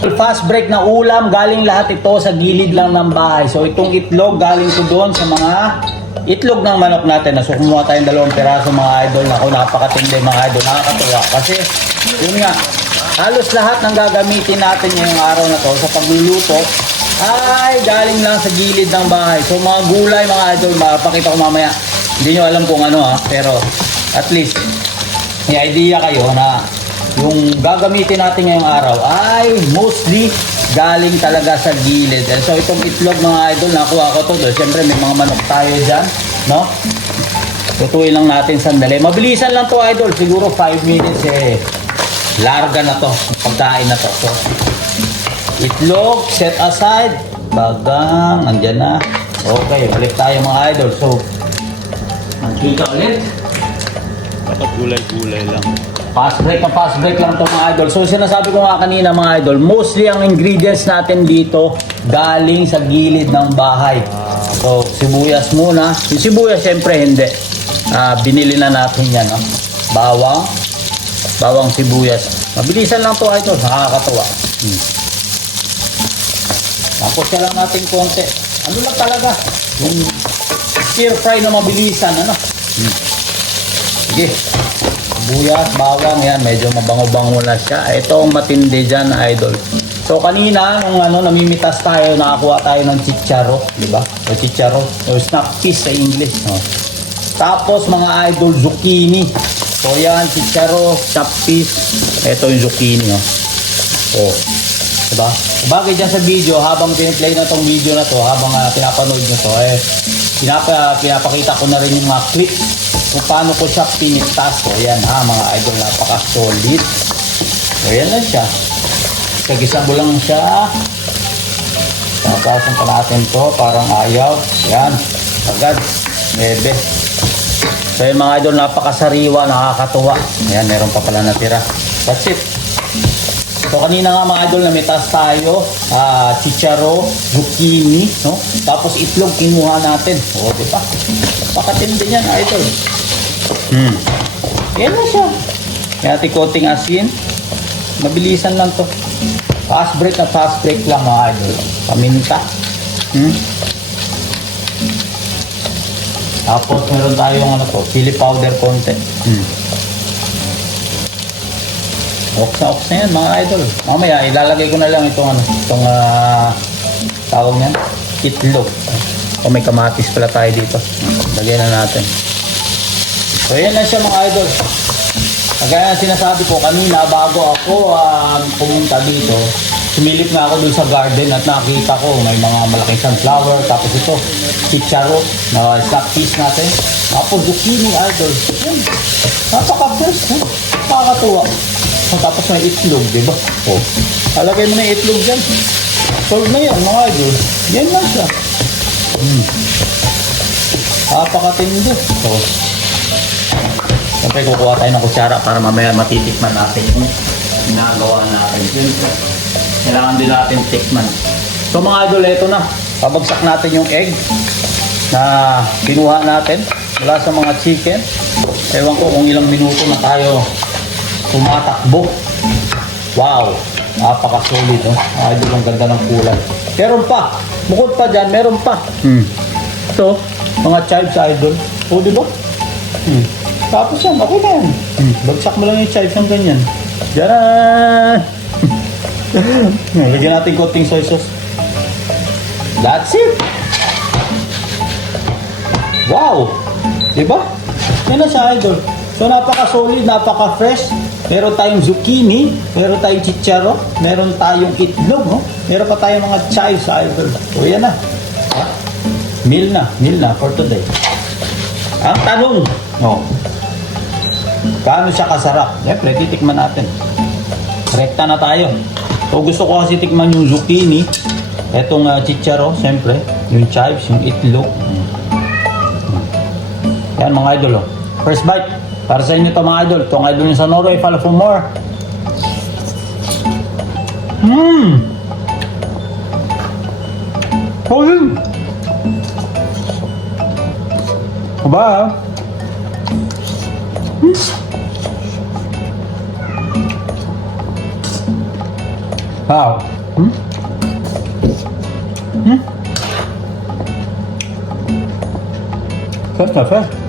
Fast break na ulam, galing lahat ito sa gilid lang ng bahay. So itong itlog, galing ko doon sa mga itlog ng manok natin. So kumuha tayong 2 piraso mga idol. Ako, napakatindi mga idol, nakakatuwa. Kasi yun nga, halos lahat ng gagamitin natin ngayong araw na to sa pagluluto ay galing lang sa gilid ng bahay. So mga gulay mga idol, mapakita ko mamaya. Hindi nyo alam kung ano pero at least may idea kayo na yung gagamitin natin ngayong araw ay mostly galing talaga sa gilid. And so itong itlog mga idol, nakuha ko to. Siyempre may mga manok tayo dyan, no? Tutuin lang natin sandali. Mabilisan lang to idol, siguro 5 minutes larga na to, pagkain na to. So itlog, set aside. Bagang, andyan na. Okay, balik tayo mga idol. So magkita ulit. Dapat gulay-gulay lang. Fast break lang to mga idol. So sinasabi ko nga kanina mga idol, mostly ang ingredients natin dito galing sa gilid ng bahay. So sibuyas muna. Yung sibuyas syempre hindi. Binili na natin yan. No? Bawang sibuyas. Mabilisan lang to idol. Nakakatawa. Tapos siya lang natin konti. Ano lang talaga? Yung stir fry na mabilisan. Ano? Sige. Sibuyas, bawang, yan, medyo mabango-bango na siya. Ito ang matindi dyan, idol. So, kanina, nung namimitas tayo, nakakuha tayo ng chicharo, di ba? O chicharo, o snap peas sa English. No? Tapos, mga idol, zucchini. So, yan, chicharo, snap peas. Ito yung zucchini, no? O, di ba? Bagay dyan sa video, habang piniplay na tong video na to, habang pinapanood nyo to, pinapakita ko na rin yung mga clips kung paano ko siya pinitas. So yan mga idol, napaka-solid. So yan lang siya. Kagisa mo lang siya. Tatasan pa natin to, parang ayaw. Yan, agad. Bebe. So yan mga idol, napakasariwa, nakakatuwa. Yan, meron pa pala natira. That's it. So kanina nga mga idol, namitas tayo, chicharo, zucchini, no? Tapos itlog kinuha natin. O, di ba? Napakatindi yan, idol. Yan na siya. Kaya tikoting asin. Mabilisan lang to. Fast break lang mga idol. Paminta. Tapos meron tayong chili powder konti. Ox na yan mga idol. Mamaya ilalagay ko na lang itong tawag niyan, itlog. O may kamatis pala tayo dito. Lagay na natin. So yan na siya mga idol. Kagaya sinasabi ko kanina, bago ako pumunta dito, sumilip nga ako dun sa garden at nakita ko may mga malaking sunflower. Tapos ito, chicharo na snap peas natin. Tapos zucchini idol. Yan. Napaka-fresh. Nakakatuwa. Tapos may itlog, di ba? O, halagay mo na yung itlog dyan. Solve na yan, mga idol. Yan lang siya. Napakatindi. So, siyempre kukuha tayo ng kutsara para mamaya matitikman natin yung ginagawa natin. Siyempre, kailangan din natin tikman. So mga idol, ito na. Pabagsak natin yung egg na kinuha natin mula sa mga chicken. Ewan ko kung ilang minuto na tayo tumatakbo. Wow, napaka-solid. Idol, ang ganda ng kulay. Meron pa, bukod pa dyan, meron pa. Ito, mga chives idol. O, di ba? Tapos yan, okay na yan. Bagsak mo lang yung chives ng ganyan. Diyan! Lagyan natin konting soy sauce. That's it! Wow! Di ba? Yan na siya idol. So napaka-solid, napaka-fresh. Meron tayong zucchini, meron tayong chicharo, meron tayong itlog, no? Meron pa tayong mga chives idol. So yan na. Meal na for today. Ang tanong, paano siya kasarap? Siyempre, titikman natin. Rekta na tayo. So gusto ko kasi tikman yung zucchini, etong chicharo, siyempre, yung chives, yung itlog. Yan mga idol. First bite. Para sa inyo ito mga idol. Itong idol nyo sa Norway, follow for more. Solid! Aba How? Hmm? Hmm? Fresh na fresh.